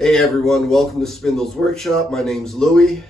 Hey everyone, welcome to Spindles Workshop. My name's Louie.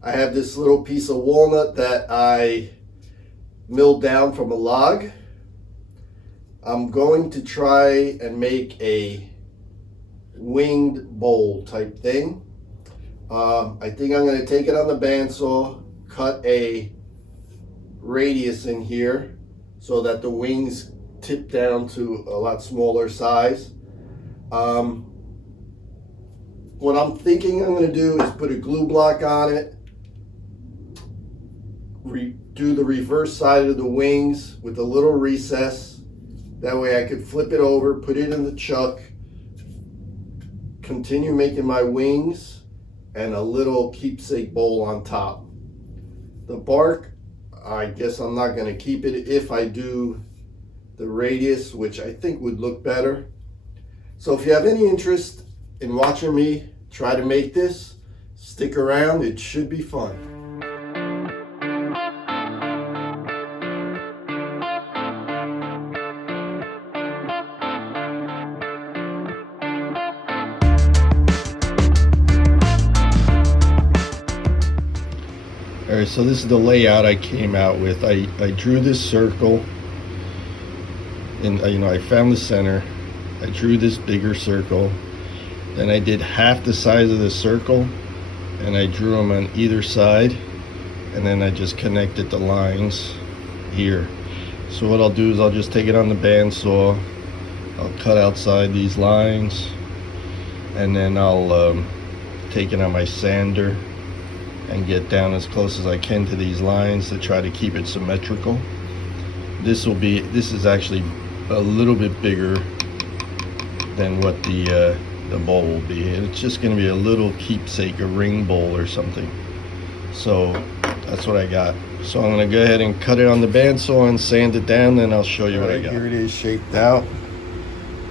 I have this little piece of walnut that I milled down from a log. I'm going to try and make a winged bowl type thing. I think I'm going to take it on the bandsaw, cut a radius in here so that the wings tip down to a lot smaller size. What I'm thinking I'm going to do is put a glue block on it, do the reverse side of the wings with a little recess. That way I could flip it over, put it in the chuck, continue making my wings, and a little keepsake bowl on top. The bark, I guess I'm not going to keep it if I do the radius, which I think would look better. So if you have any interest in watching me try to make this, stick around, it should be fun. Alright, so this is the layout I came out with. I drew this circle, and I found the center. I drew this bigger circle. Then I did half the size of the circle, and I drew them on either side, and then I just connected the lines here. So what I'll do is I'll just take it on the bandsaw, I'll cut outside these lines, and then I'll take it on my sander and get down as close as I can to these lines to try to keep it symmetrical. This is actually a little bit bigger than what the bowl will be. It's just going to be a little keepsake, a ring bowl or something. So that's what I got. So I'm going to go ahead and cut it on the bandsaw and sand it down, then I'll show you what I got. Here it is shaped out.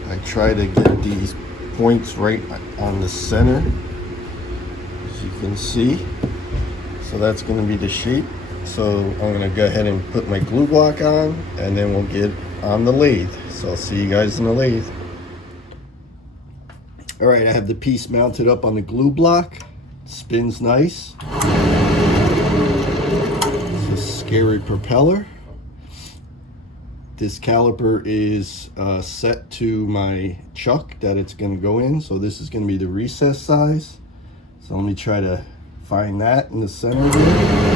I try to get these points right on the center, as you can see. So that's going to be the shape. So I'm going to go ahead and put my glue block on, and then we'll get on the lathe. So I'll see you guys in the lathe. All right, I have the piece mounted up on the glue block. It spins nice. It's a scary propeller. This caliper is set to my chuck that it's going to go in. So this is going to be the recess size. So let me try to find that in the center here.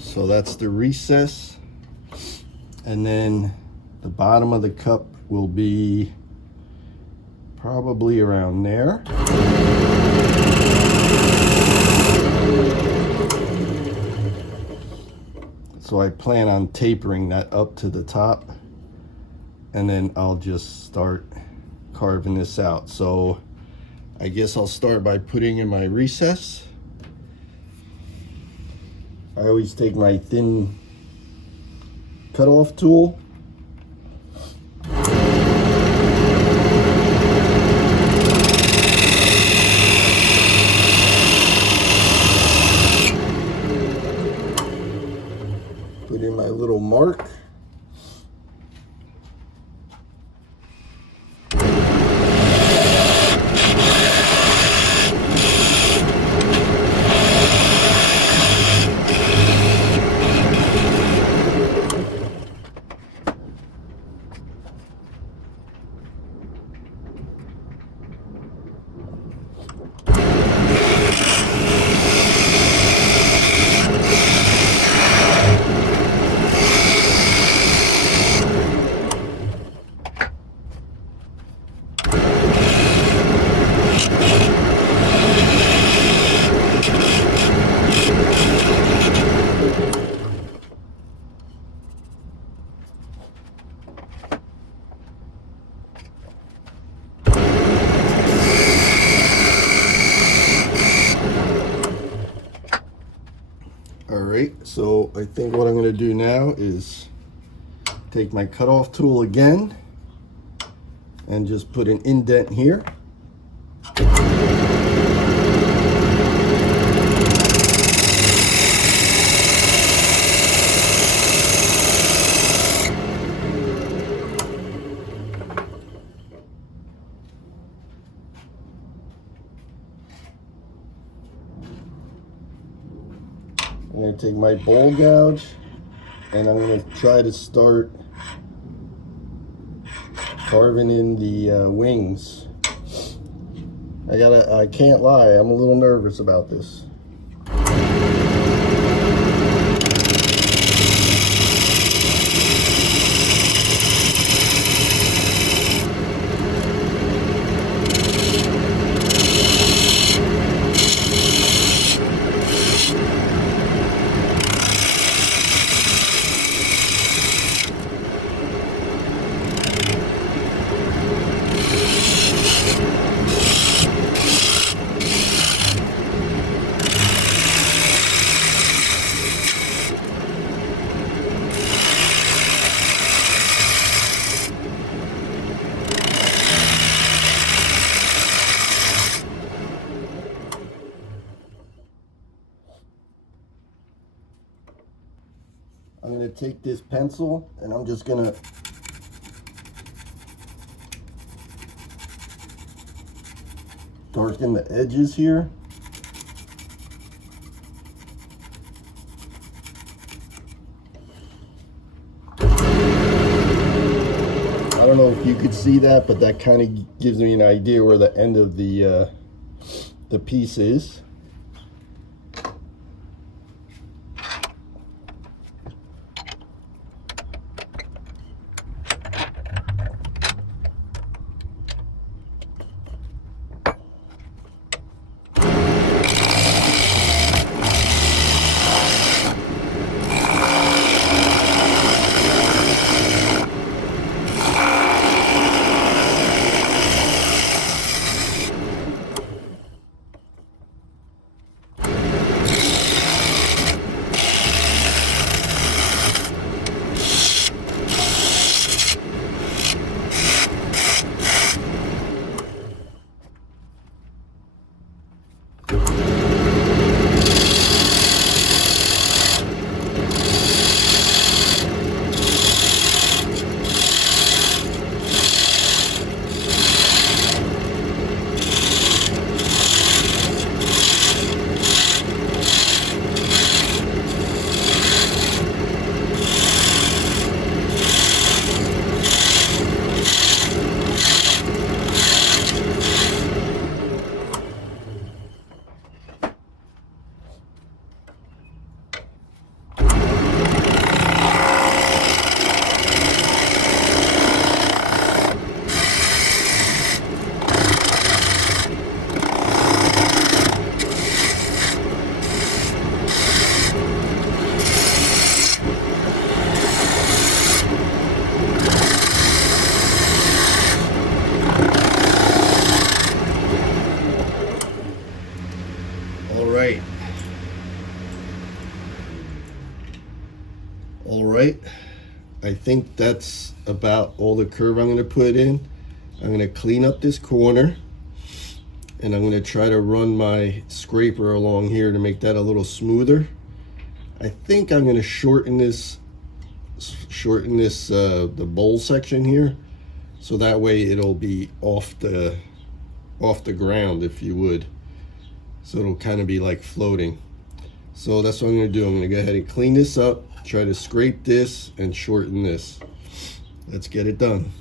So that's the recess, and then the bottom of the cup will be probably around there. So I plan on tapering that up to the top, and then I'll just start carving this out. So I guess I'll start by putting in my recess. I always take my thin cutoff tool. Put in my little mark. Alright, so I think what I'm going to do now is take my cutoff tool again and just put an indent here. I'm going to take my bowl gouge and I'm going to try to start carving in the wings. I can't lie, I'm a little nervous about this. I'm going to take this pencil and I'm just going to darken the edges here. I don't know if you could see that, but that kind of gives me an idea where the end of the piece is. All right, I think that's about all the curve I'm going to put in. I'm going to clean up this corner and I'm going to try to run my scraper along here to make that a little smoother. I think I'm going to shorten this the bowl section here, so that way it'll be off the ground, if you would, so it'll kind of be like floating. So that's what I'm going to do. I'm going to go ahead and clean this up, try to scrape this and shorten this. Let's get it done.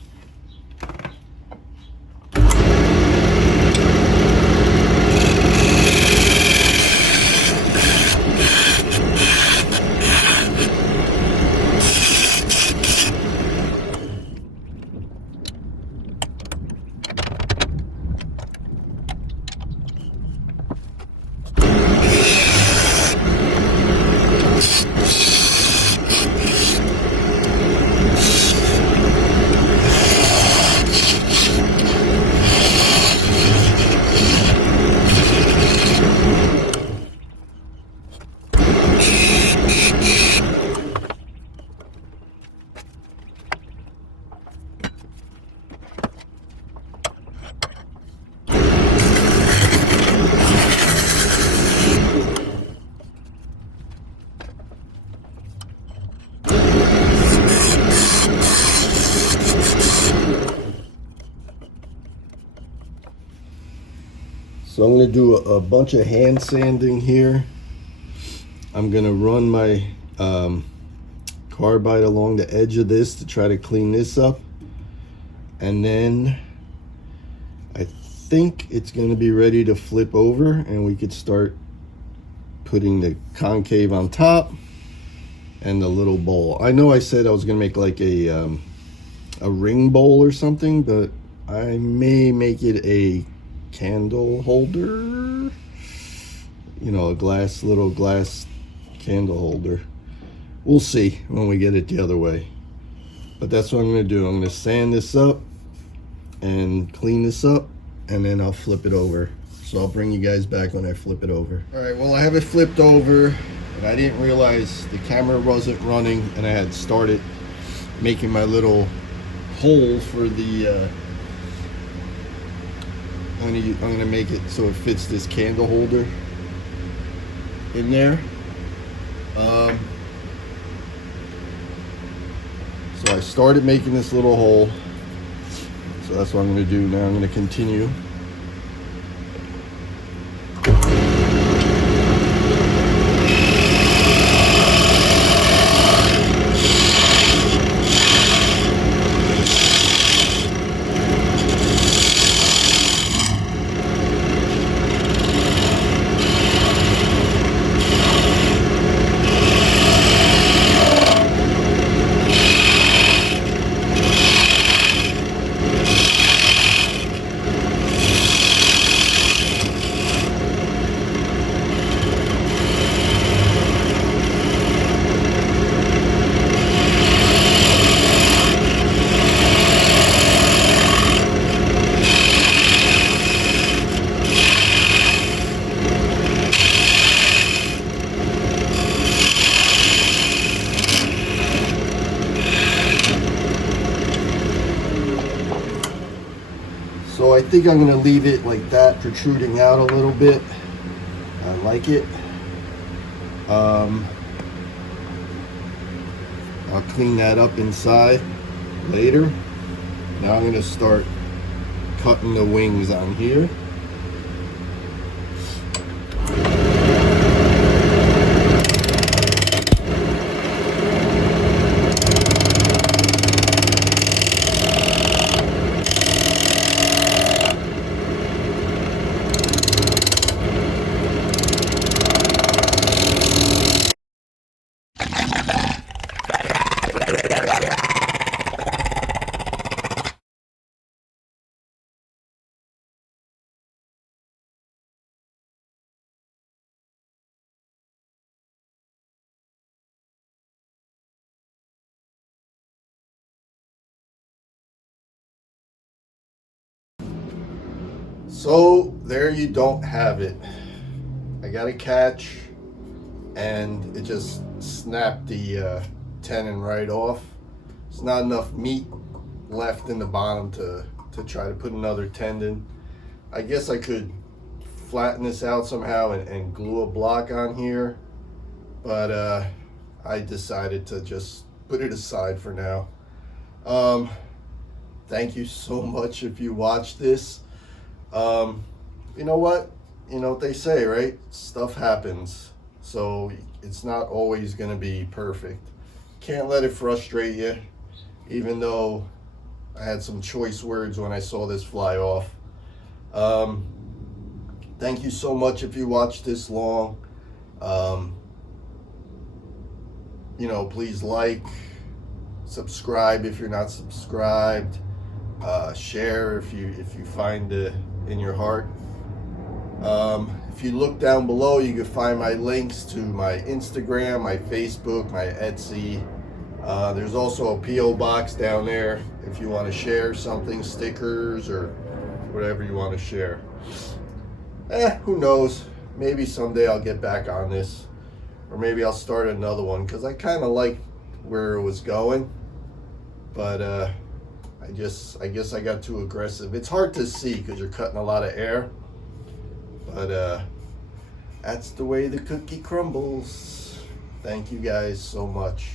So I'm going to do a bunch of hand sanding here I'm gonna run my carbide along the edge of this to try to clean this up, and then I think it's gonna be ready to flip over and we could start putting the concave on top and the little bowl. I know I said I was gonna make like a ring bowl or something, but I may make it a candle holder, you know, a little glass candle holder. We'll see when we get it the other way. But that's what I'm gonna do. I'm gonna sand this up and clean this up, and then I'll flip it over. So I'll bring you guys back when I flip it over. All right, well, I have it flipped over, and I didn't realize the camera wasn't running, and I had started making my little hole for the I'm gonna make it so it fits this candle holder in there. So I started making this little hole, so that's what I'm gonna do now. I'm gonna continue. So I think I'm gonna leave it like that, protruding out a little bit. I like it. I'll clean that up inside later. Now I'm gonna start cutting the wings on here. So there you don't have it. I got a catch and it just snapped the tenon right off. There's not enough meat left in the bottom to try to put another tendon. I guess I could flatten this out somehow and glue a block on here, but I decided to just put it aside for now. Thank you so much if you watched this. You know what? You know what they say, right? Stuff happens. So it's not always going to be perfect. Can't let it frustrate you, even though I had some choice words when I saw this fly off. Thank you so much if you watched this long. You know, please like, subscribe if you're not subscribed, share if you find it in your heart. If you look down below, you can find my links to my Instagram, my Facebook, my Etsy. There's also a PO box down there if you want to share something, stickers or whatever you want to share. Who knows? Maybe someday I'll get back on this, or maybe I'll start another one, because I kind of like where it was going, but I guess I got too aggressive. It's hard to see because you're cutting a lot of air, but that's the way the cookie crumbles. Thank you guys so much.